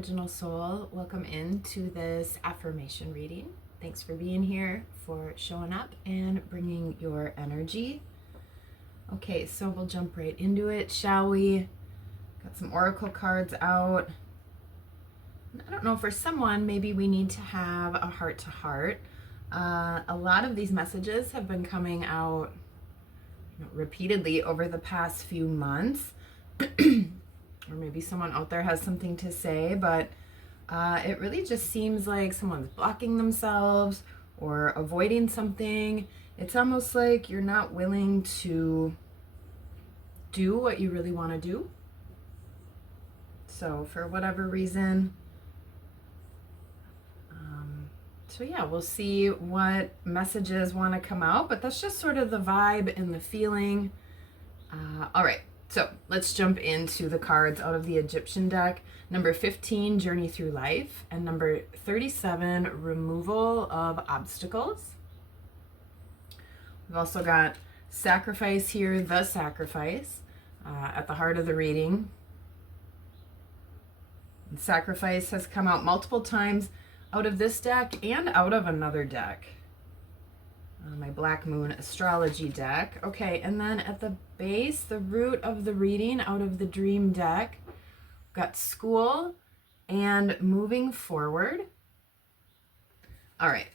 original soul. Welcome into this affirmation reading. Thanks for being here, for showing up and bringing your energy. Okay, so we'll jump right into it, shall we? Got some oracle cards out. I don't know, for someone, maybe we need to have a heart-to-heart. A lot of these messages have been coming out repeatedly over the past few months. Or maybe someone out there has something to say, but it really just seems like someone's blocking themselves or avoiding something. It's almost like you're not willing to do what you really want to do. So for whatever reason, so yeah, we'll see what messages want to come out, but that's just sort of the vibe and the feeling. All right. So let's jump into the cards out of the Egyptian deck. Number 15, Journey Through Life, and number 37, Removal of Obstacles. We've also got Sacrifice here, the Sacrifice, at the heart of the reading. Sacrifice has come out multiple times out of this deck and out of another deck. My Black Moon Astrology deck. Okay, and then at the base, the root of the reading out of the Dream deck, got School and Moving Forward. All right.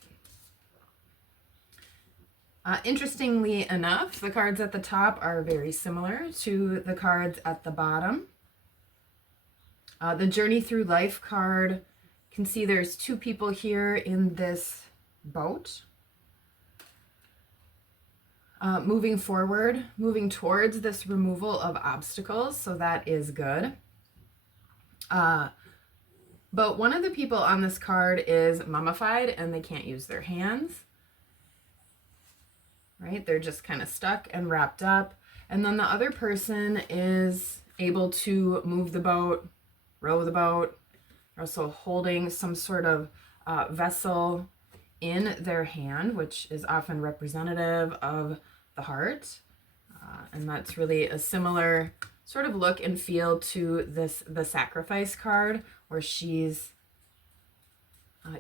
Interestingly enough, the cards at the top are very similar to the cards at the bottom. The Journey Through Life card, you can see there's two people here in this boat. Moving forward, moving towards this removal of obstacles, so that is good. But one of the people on this card is mummified and they can't use their hands, right? They're just kind of stuck and wrapped up. And then the other person is able to move the boat, row the boat, also holding some sort of vessel in their hand, which is often representative of the heart. And that's really a similar sort of look and feel to the Sacrifice card, where she's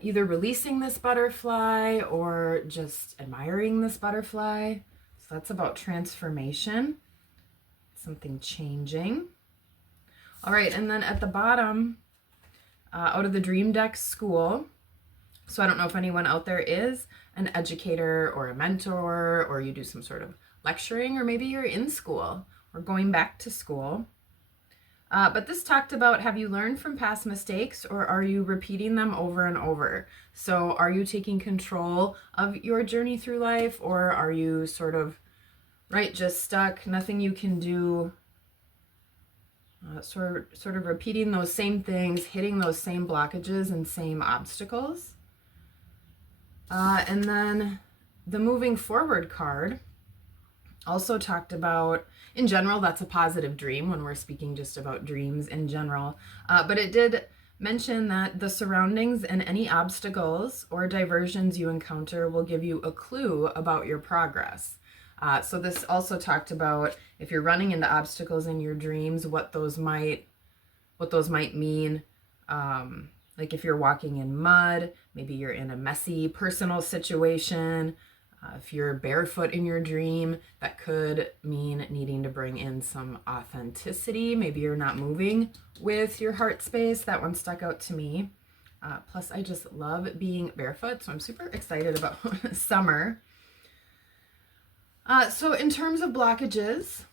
either releasing this butterfly or just admiring this butterfly. So that's about transformation, something changing. All right, and then at the bottom, out of the Dream deck, School. So I don't know if anyone out there is an educator or a mentor, or you do some sort of lecturing, or maybe you're in school or going back to school. But this talked about, have you learned from past mistakes, or are you repeating them over and over? So are you taking control of your journey through life, or are you sort of, right, just stuck, nothing you can do, sort of repeating those same things, hitting those same blockages and same obstacles? And then the Moving Forward card also talked about, in general, that's a positive dream when we're speaking just about dreams in general. But it did mention that the surroundings and any obstacles or diversions you encounter will give you a clue about your progress. So this also talked about, if you're running into obstacles in your dreams, what those might mean. Like if you're walking in mud, maybe you're in a messy personal situation. If you're barefoot in your dream, that could mean needing to bring in some authenticity. Maybe you're not moving with your heart space. That one stuck out to me. Plus, I just love being barefoot, so I'm super excited about summer. So in terms of blockages,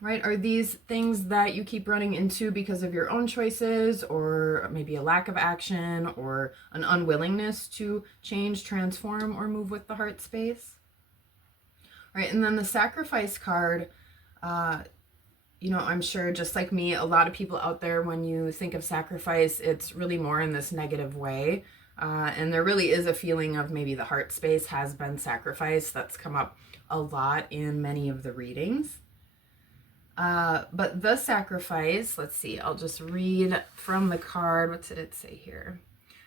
right, are these things that you keep running into because of your own choices, or maybe a lack of action, or an unwillingness to change, transform, or move with the heart space? Right, and then the Sacrifice card, I'm sure just like me, a lot of people out there, when you think of sacrifice, it's really more in this negative way. And there really is a feeling of maybe the heart space has been sacrificed. That's come up a lot in many of the readings. But the Sacrifice, let's see, I'll just read from the card. What did it say here?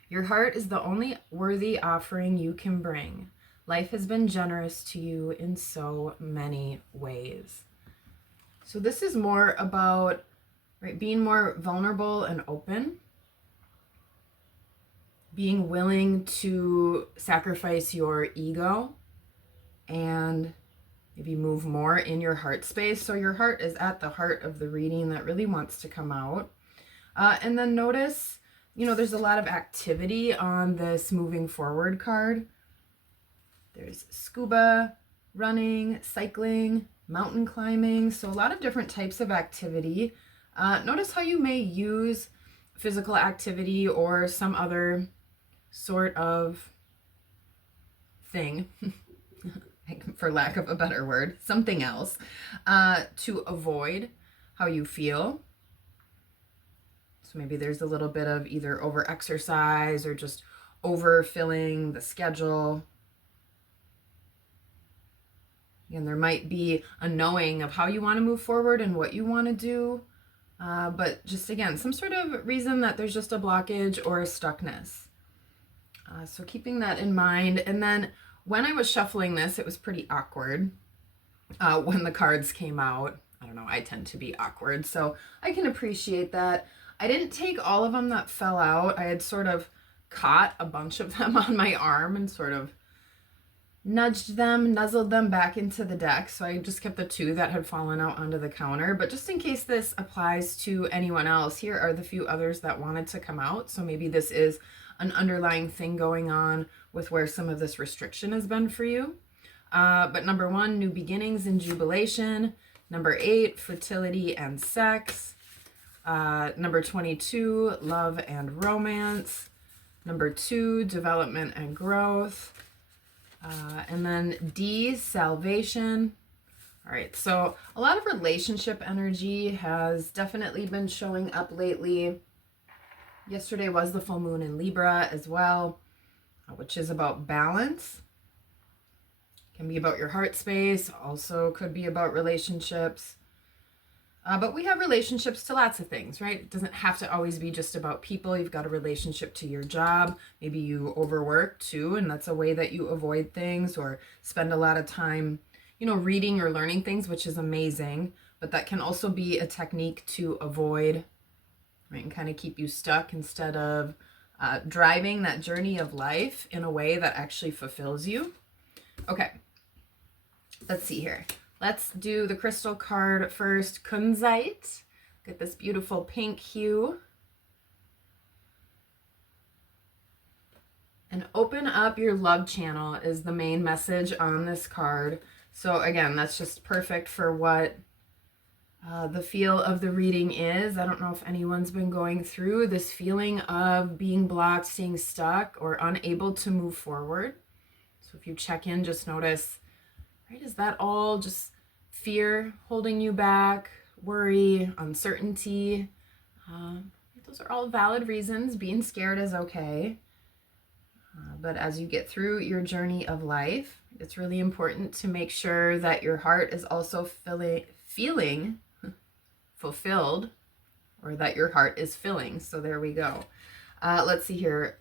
Your heart is the only worthy offering you can bring. Life has been generous to you in so many ways. So this is more about, right, being more vulnerable and open. being willing to sacrifice your ego and maybe move more in your heart space. So your heart is at the heart of the reading that really wants to come out. And then notice, there's a lot of activity on this moving forward card. There's scuba, running, cycling, mountain climbing. So a lot of different types of activity. Notice how you may use physical activity or some other sort of thing, for lack of a better word, something else, to avoid how you feel. So maybe there's a little bit of either over exercise or just overfilling the schedule. And there might be a knowing of how you want to move forward and what you want to do. But just again, some sort of reason that there's just a blockage or a stuckness. So keeping that in mind. And then when I was shuffling this, it was pretty awkward when the cards came out. I don't know, I tend to be awkward, so I can appreciate that. I didn't take all of them that fell out. I had sort of caught a bunch of them on my arm and sort of nudged them, nuzzled them back into the deck. So I just kept the 2 that had fallen out onto the counter. But just in case this applies to anyone else, here are the few others that wanted to come out. So maybe this is an underlying thing going on with where some of this restriction has been for you. But number 1, new beginnings and jubilation. Number 8, fertility and sex. Number 22, love and romance. Number 2, development and growth. And then D, salvation. All right, so a lot of relationship energy has definitely been showing up lately. Yesterday was the full moon in Libra as well, which is about balance. Can be about your heart space, also could be about relationships. But we have relationships to lots of things, right? It doesn't have to always be just about people. You've got a relationship to your job. Maybe you overwork too, and that's a way that you avoid things or spend a lot of time, reading or learning things, which is amazing. But that can also be a technique to avoid, right, and kind of keep you stuck instead of driving that journey of life in a way that actually fulfills you. Okay, let's see here. Let's do the crystal card first, Kunzite. Get this beautiful pink hue. And open up your love channel is the main message on this card. So again, that's just perfect for what the feel of the reading is. I don't know if anyone's been going through this feeling of being blocked, staying stuck, or unable to move forward. So if you check in, just notice, right, is that all just fear holding you back, worry, uncertainty? Those are all valid reasons. Being scared is okay. But as you get through your journey of life, it's really important to make sure that your heart is also feeling fulfilled, or that your heart is filling. So there we go. Let's see here.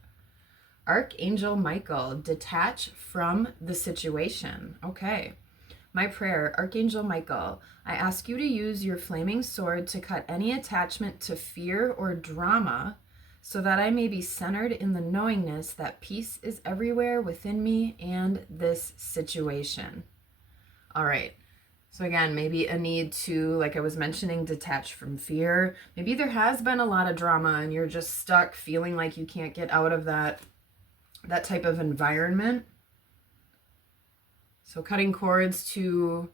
Archangel Michael, detach from the situation. Okay. My prayer, Archangel Michael, I ask you to use your flaming sword to cut any attachment to fear or drama so that I may be centered in the knowingness that peace is everywhere within me and this situation. All right. So again, maybe a need to, like I was mentioning, detach from fear. Maybe there has been a lot of drama and you're just stuck feeling like you can't get out of that type of environment. So cutting cords to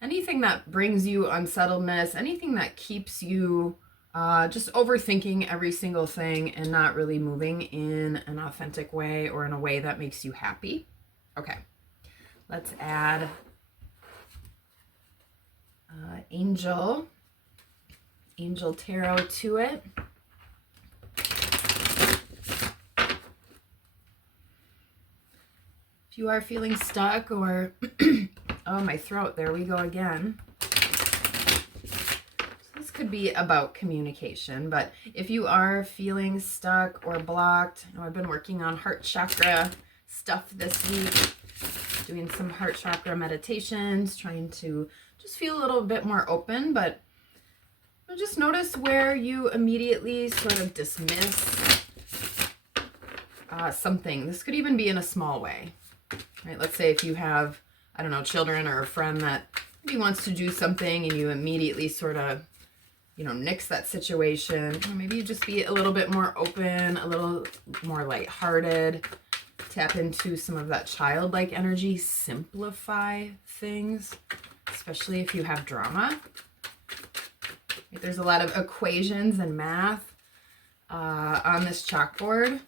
anything that brings you unsettledness, anything that keeps you just overthinking every single thing and not really moving in an authentic way or in a way that makes you happy. Okay, let's add Angel Tarot to it. If you are feeling stuck or, oh, my throat, there we go again. So this could be about communication, but if you are feeling stuck or blocked, I've been working on Heart Chakra stuff this week, doing some Heart Chakra meditations, trying to just feel a little bit more open, but just notice where you immediately sort of dismiss something. This could even be in a small way, right? Let's say if you have, I don't know, children or a friend that maybe wants to do something and you immediately sort of, you know, nix that situation. Or maybe you just be a little bit more open, a little more lighthearted, tap into some of that childlike energy, simplify things, especially if you have drama. There's a lot of equations and math on this chalkboard,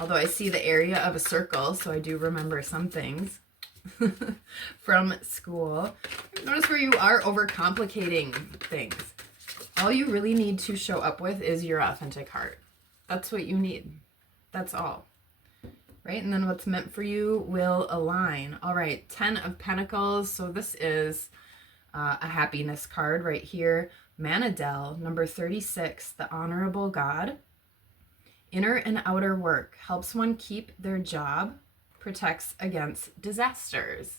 although I see the area of a circle, so I do remember some things from school. Notice where you are overcomplicating things. All you really need to show up with is your authentic heart. That's what you need. That's all. Right? And then what's meant for you will align. All right, 10 of Pentacles. So this is a happiness card right here. Manadel, number 36, the Honorable God. Inner and outer work helps one keep their job, protects against disasters.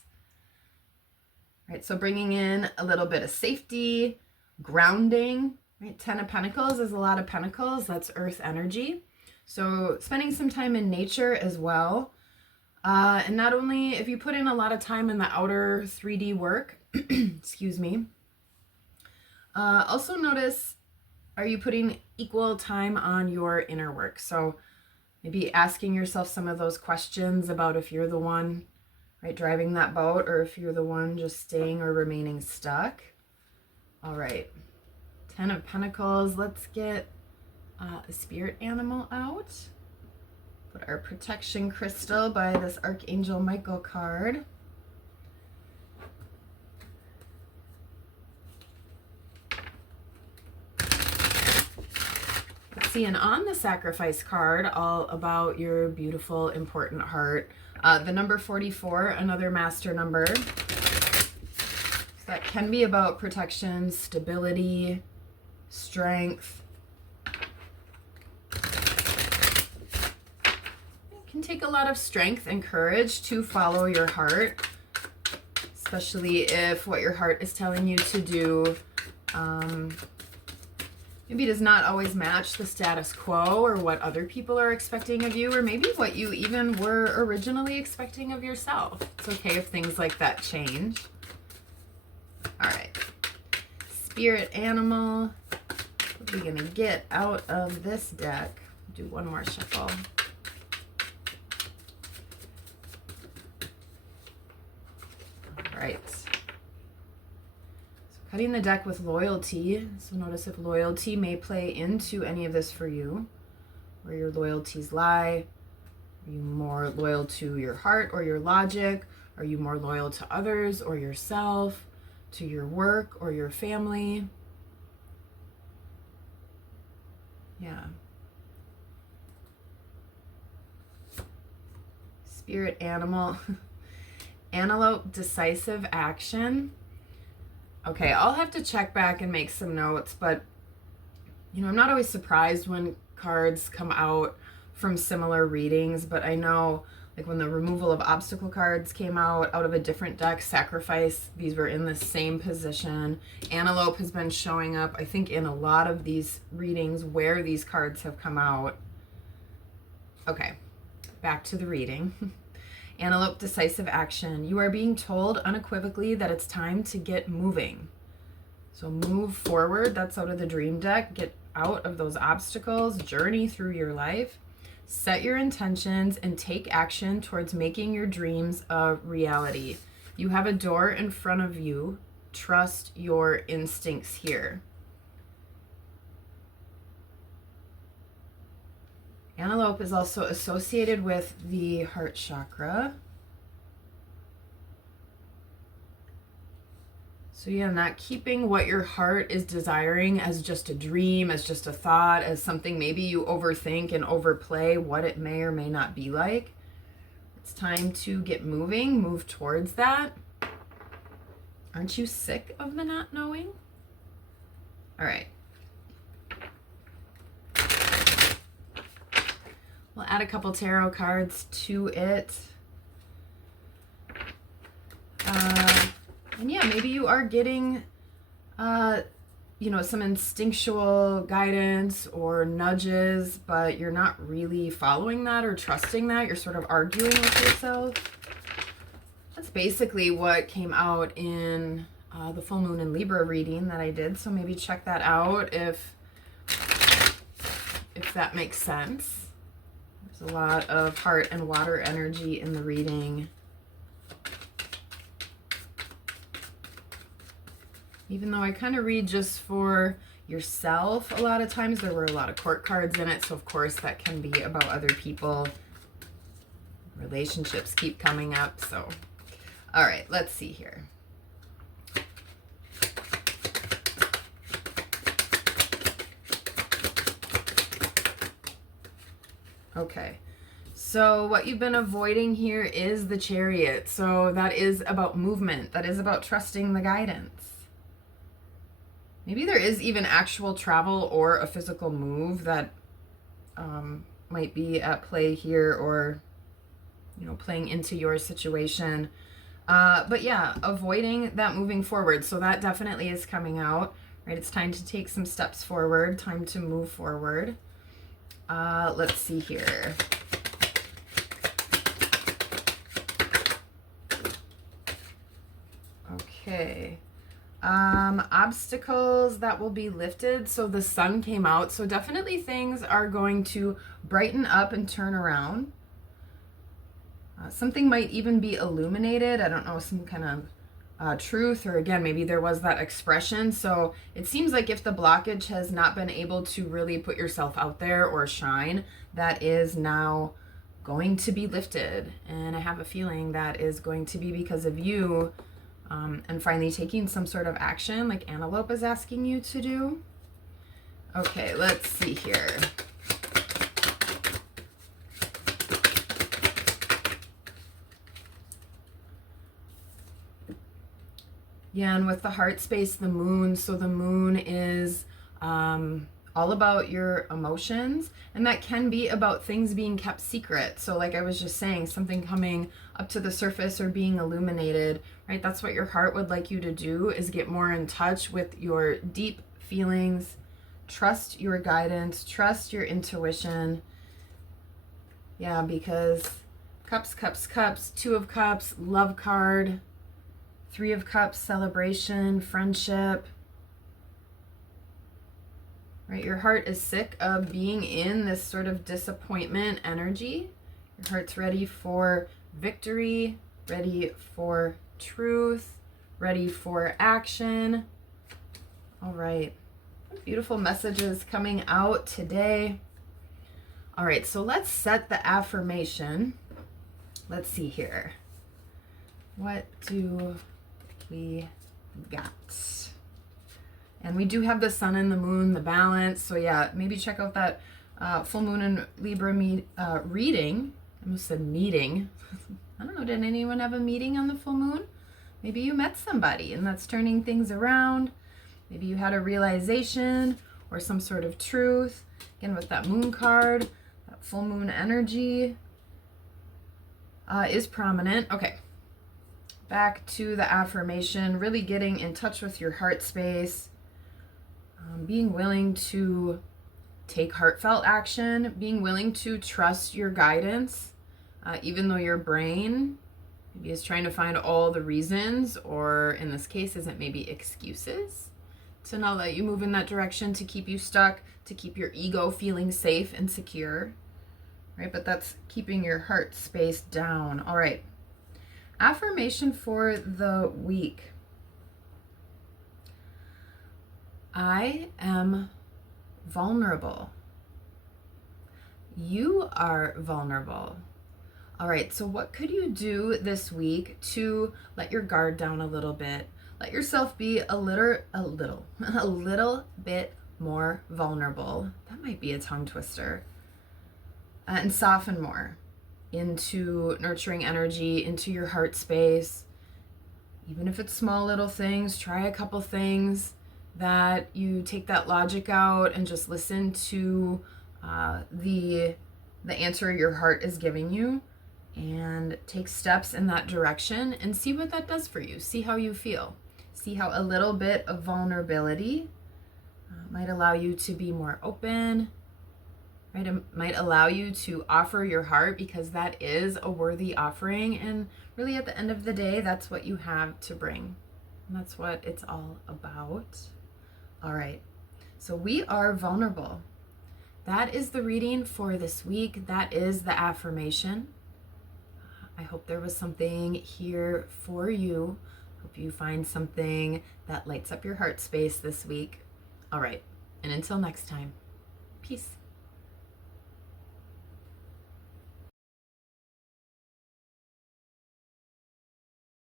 Right, so bringing in a little bit of safety, grounding, right? 10 of Pentacles is a lot of pentacles. That's earth energy. So spending some time in nature as well. And not only if you put in a lot of time in the outer 3D work, excuse me. Also notice, are you putting equal time on your inner work? So maybe asking yourself some of those questions about if you're the one, right, driving that boat, or if you're the one just staying or remaining stuck. All right, 10 of Pentacles. Let's get a spirit animal out. Put our protection crystal by this Archangel Michael card. Let's see, and on the sacrifice card, all about your beautiful, important heart. The number 44, another master number. So that can be about protection, stability, strength. It can take a lot of strength and courage to follow your heart, especially if what your heart is telling you to do maybe does not always match the status quo or what other people are expecting of you, or maybe what you even were originally expecting of yourself. It's okay if things like that change. All right, spirit animal. What are we gonna get out of this deck? Do one more shuffle. All right. Cutting the deck with loyalty. So notice if loyalty may play into any of this for you, where your loyalties lie. Are you more loyal to your heart or your logic? Are you more loyal to others or yourself, to your work or your family? Yeah. Spirit animal. Antelope, decisive action. Okay, I'll have to check back and make some notes, but, you know, I'm not always surprised when cards come out from similar readings, but I know, like, when the removal of obstacle cards came out of a different deck, sacrifice, these were in the same position. Antelope has been showing up, I think, in a lot of these readings where these cards have come out. Okay, back to the reading. Antelope, decisive action. You are being told unequivocally that it's time to get moving. So move forward. That's out of the dream deck. Get out of those obstacles. Journey through your life. Set your intentions and take action towards making your dreams a reality. You have a door in front of you. Trust your instincts here. Antelope is also associated with the heart chakra. So yeah, not keeping what your heart is desiring as just a dream, as just a thought, as something maybe you overthink and overplay what it may or may not be like. It's time to get moving, move towards that. Aren't you sick of the not knowing? All right. We'll add a couple tarot cards to it. And yeah, maybe you are getting some instinctual guidance or nudges, but you're not really following that or trusting that. You're sort of arguing with yourself. That's basically what came out in the full moon in Libra reading that I did. So maybe check that out if that makes sense. There's a lot of heart and water energy in the reading. Even though I kind of read just for yourself, a lot of times there were a lot of court cards in it. So of course that can be about other people. Relationships keep coming up. So, all right, let's see here. Okay, so what you've been avoiding here is the Chariot. So that is about movement. That is about trusting the guidance. Maybe there is even actual travel or a physical move that might be at play here, or, playing into your situation. But yeah, avoiding that moving forward. So that definitely is coming out, right? It's time to take some steps forward, time to move forward. Let's see here. Okay. Obstacles that will be lifted. So the sun came out. So definitely things are going to brighten up and turn around. Something might even be illuminated. I don't know, some kind of truth, or again, maybe there was that expression. So it seems like if the blockage has not been able to really put yourself out there or shine, that is now going to be lifted. And I have a feeling that is going to be because of you and finally taking some sort of action like Antelope is asking you to do. Okay, let's see here. Yeah, and with the heart space, the moon. So the moon is all about your emotions, and that can be about things being kept secret. So like I was just saying, something coming up to the surface or being illuminated, right? That's what your heart would like you to do, is get more in touch with your deep feelings, trust your guidance, trust your intuition. Yeah, because cups, cups, cups, 2 of cups, love card, 3 of cups, celebration, friendship. Right, your heart is sick of being in this sort of disappointment energy. Your heart's ready for victory, ready for truth, ready for action. All right, beautiful messages coming out today. All right, so let's set the affirmation. Let's see here. What do we got? And we do have the sun and the moon, the balance. So yeah, maybe check out that full moon and Libra reading. I almost said meeting. I don't know, did anyone have a meeting on the full moon? Maybe you met somebody and that's turning things around. Maybe you had a realization or some sort of truth. Again, with that moon card, that full moon energy is prominent. Okay, back to the affirmation, really getting in touch with your heart space. Being willing to take heartfelt action, being willing to trust your guidance, even though your brain maybe is trying to find all the reasons, or in this case, isn't maybe excuses to not let you move in that direction, to keep you stuck, to keep your ego feeling safe and secure, right? But that's keeping your heart space down. All right. Affirmation for the week. I am vulnerable. You are vulnerable. All right, so what could you do this week to let your guard down a little bit? Let yourself be a little bit more vulnerable. That might be a tongue twister. And soften more into nurturing energy, into your heart space. Even if it's small little things, try a couple things that you take that logic out and just listen to the answer your heart is giving you, and take steps in that direction and see what that does for you. See how you feel. See how a little bit of vulnerability might allow you to be more open, right? It might allow you to offer your heart, because that is a worthy offering. And really, at the end of the day, that's what you have to bring. And that's what it's all about. All right. So we are vulnerable. That is the reading for this week. That is the affirmation. I hope there was something here for you. Hope you find something that lights up your heart space this week. All right. And until next time, peace.